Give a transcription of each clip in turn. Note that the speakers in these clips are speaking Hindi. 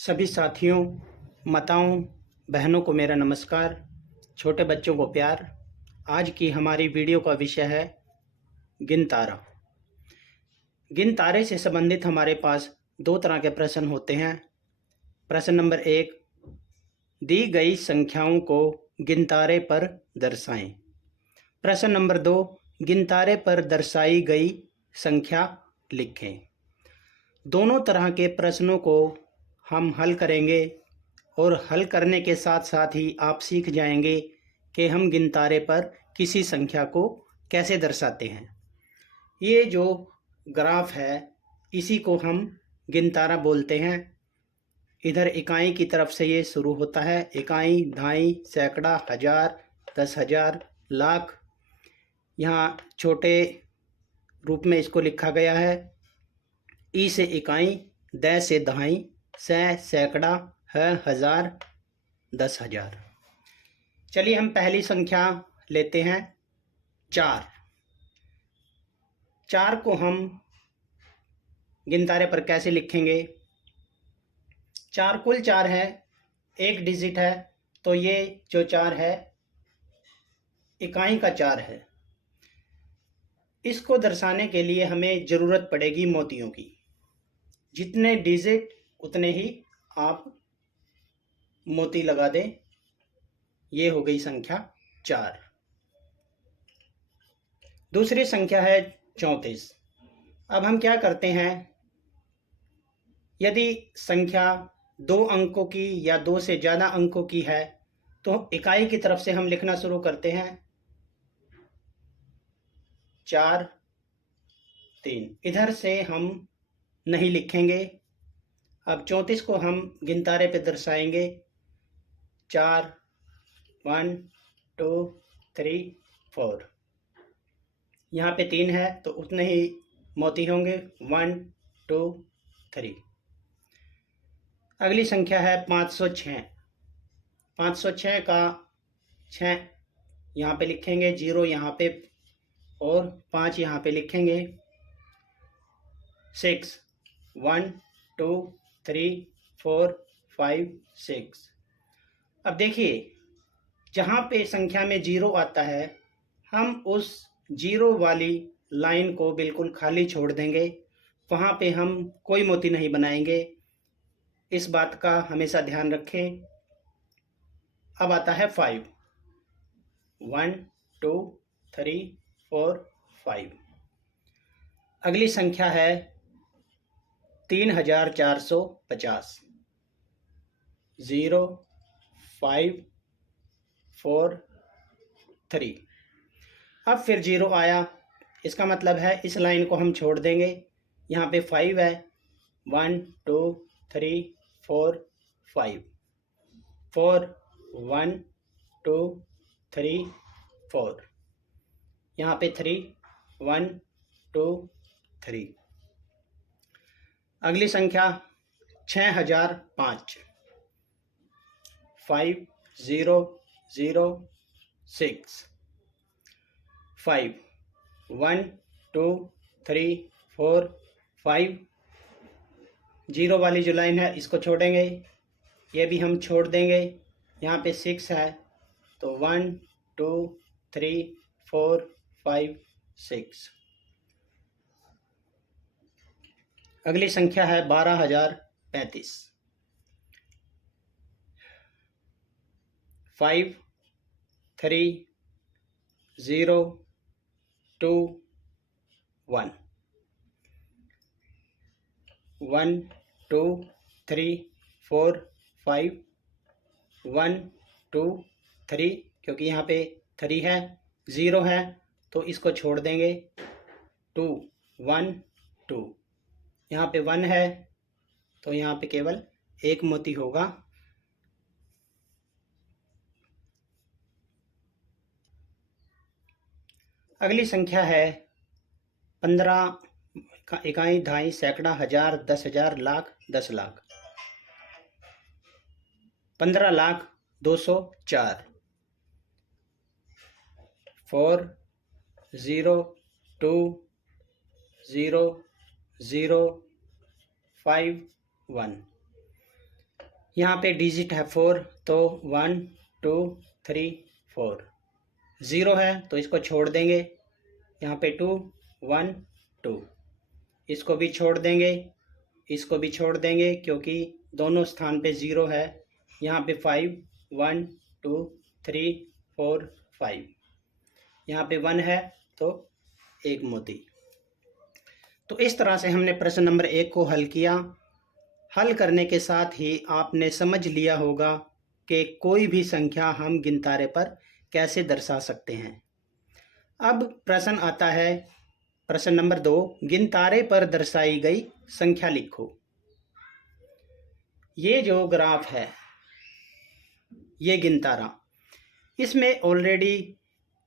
सभी साथियों, माताओं, बहनों को मेरा नमस्कार, छोटे बच्चों को प्यार। आज की हमारी वीडियो का विषय है गिन तारा। गिन तारे से संबंधित हमारे पास दो तरह के प्रश्न होते हैं। प्रश्न नंबर 1, दी गई संख्याओं को गिनतारे पर दर्शाएं। प्रश्न नंबर 2, गिनतारे पर दर्शाई गई संख्या लिखें। दोनों तरह के प्रश्नों को हम हल करेंगे और हल करने के साथ साथ ही आप सीख जाएंगे कि हम गिनतारे पर किसी संख्या को कैसे दर्शाते हैं। ये जो ग्राफ है इसी को हम गिनतारा बोलते हैं। इधर इकाई की तरफ से ये शुरू होता है, इकाई, दहाई, सैकड़ा, हजार, 10,000, लाख। यहाँ छोटे रूप में इसको लिखा गया है। ई से इकाई, द से दहाई, सैकड़ा, हजार, 10,000। चलिए हम पहली संख्या लेते हैं 4। 4 को हम गिनतारे पर कैसे लिखेंगे? 4 कुल 4 है, एक डिजिट है, तो ये जो 4 है इकाई का 4 है। इसको दर्शाने के लिए हमें ज़रूरत पड़ेगी मोतियों की। जितने डिजिट उतने ही आप मोती लगा दें। ये हो गई संख्या 4। दूसरी संख्या है 34। अब हम क्या करते हैं, यदि संख्या 2 अंकों की या 2 से ज़्यादा अंकों की है तो इकाई की तरफ से हम लिखना शुरू करते हैं 4, 3। इधर से हम नहीं लिखेंगे। अब 34 को हम गिनतारे पे दर्शाएंगे 4, 1, 2, 3, 4। यहाँ पे 3 है तो उतने ही मोती होंगे 1, 2, 3। अगली संख्या है 506। 506 का 6 यहाँ पे लिखेंगे, 0 यहाँ पे और 5 यहाँ पे लिखेंगे। 6, 1, 2, 3, 4, 5, 6। अब देखिए, जहाँ पे संख्या में 0 आता है हम उस 0 वाली लाइन को बिल्कुल खाली छोड़ देंगे। वहाँ पे हम कोई मोती नहीं बनाएंगे। इस बात का हमेशा ध्यान रखें। अब आता है 5, 1, 2, 3, 4, 5। अगली संख्या है 3450। 0, 5, 4, 3। अब फिर 0 आया, इसका मतलब है इस लाइन को हम छोड़ देंगे। यहाँ पे 5 है, 1, 2, 3, 4, 5, 4, 1, 2, 3, 4। यहाँ पे 3, 1, 2, 3। अगली संख्या 6005। 5, 0, 0, 6, 5, 1, 2, 3, 4, 5। 0 वाली जो लाइन है इसको छोड़ेंगे, ये भी हम छोड़ देंगे। यहाँ पे 6 है तो 1, 2, 3, 4, 5, 6। अगली संख्या है 12035। 5, 3, 0, 2, 1, 1, 2, 3, 4, 5, 1, 2, 3। क्योंकि यहाँ पे 3 है, 0 है तो इसको छोड़ देंगे। 2, 1, 2। यहाँ पे 1 है तो यहाँ पे केवल एक मोती होगा। अगली संख्या है 15 इकाई, दहाई, सैकड़ा, हजार, 10,000, लाख, 10 लाख। 15,02,04। 4, 0, 2, 0, 0, 5, 1। यहाँ पे डिजिट है 4, तो 1 2 3 4। 0 है तो इसको छोड़ देंगे, यहाँ पे 2 1 2। इसको भी छोड़ देंगे, इसको भी छोड़ देंगे क्योंकि दोनों स्थान पे 0 है। यहाँ पे 5 1 2 3 4 5। यहाँ पे 1 है तो एक मोती। तो इस तरह से हमने प्रश्न नंबर 1 को हल किया। हल करने के साथ ही आपने समझ लिया होगा कि कोई भी संख्या हम गिनतारे पर कैसे दर्शा सकते हैं। अब प्रश्न आता है प्रश्न नंबर 2, गिनतारे पर दर्शाई गई संख्या लिखो। ये जो ग्राफ है ये गिनतारा, इसमें ऑलरेडी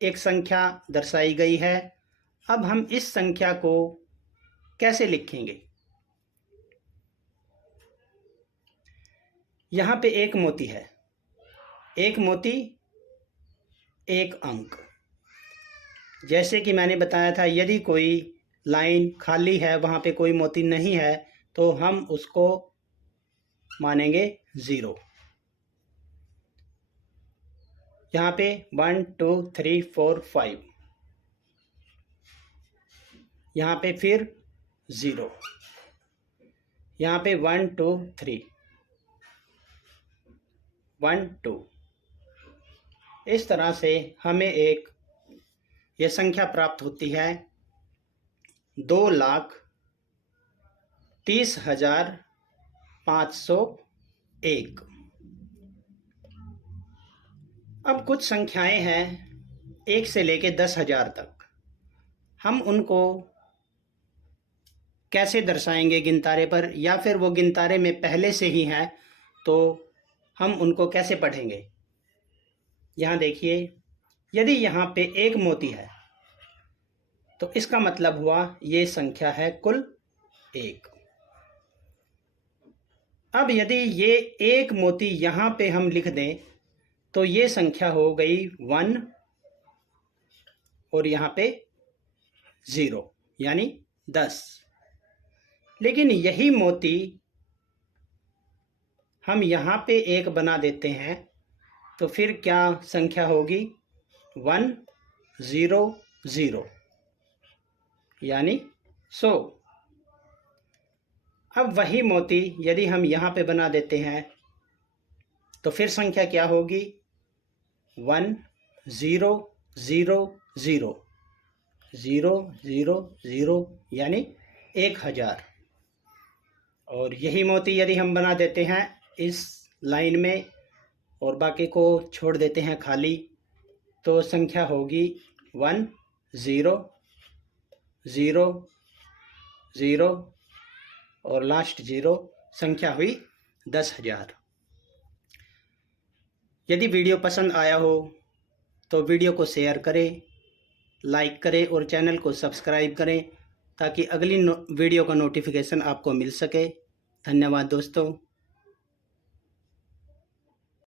एक संख्या दर्शाई गई है। अब हम इस संख्या को कैसे लिखेंगे? यहाँ पे एक मोती है, एक मोती एक अंक। जैसे कि मैंने बताया था, यदि कोई लाइन खाली है, वहाँ पे कोई मोती नहीं है, तो हम उसको मानेंगे 0। यहाँ पे 1 2 3 4 5, यहाँ पे फिर 0, यहाँ पे 1 2 3 1 2। इस तरह से हमें एक ये संख्या प्राप्त होती है 2,30,501। अब कुछ संख्याएं हैं 1 से लेके 10,000 तक, हम उनको कैसे दर्शाएंगे गिनतारे पर, या फिर वो गिनतारे में पहले से ही हैं तो हम उनको कैसे पढ़ेंगे? यहाँ देखिए, यदि यहाँ पे एक मोती है तो इसका मतलब हुआ ये संख्या है कुल 1। अब यदि ये एक मोती यहाँ पे हम लिख दें तो ये संख्या हो गई 1 और यहाँ पे 0 यानी 10। लेकिन यही मोती हम यहाँ पे एक बना देते हैं तो फिर क्या संख्या होगी? 1 0 0 यानी 100। अब वही मोती यदि हम यहाँ पे बना देते हैं तो फिर संख्या क्या होगी? 1 0 0 0 0 0 0 यानी 1000। और यही मोती यदि हम बना देते हैं इस लाइन में और बाकी को छोड़ देते हैं खाली, तो संख्या होगी 1 0 0 0 और लास्ट 0, संख्या हुई 10,000। यदि वीडियो पसंद आया हो तो वीडियो को शेयर करें, लाइक करें और चैनल को सब्सक्राइब करें ताकि अगली वीडियो का नोटिफिकेशन आपको मिल सके। धन्यवाद दोस्तों।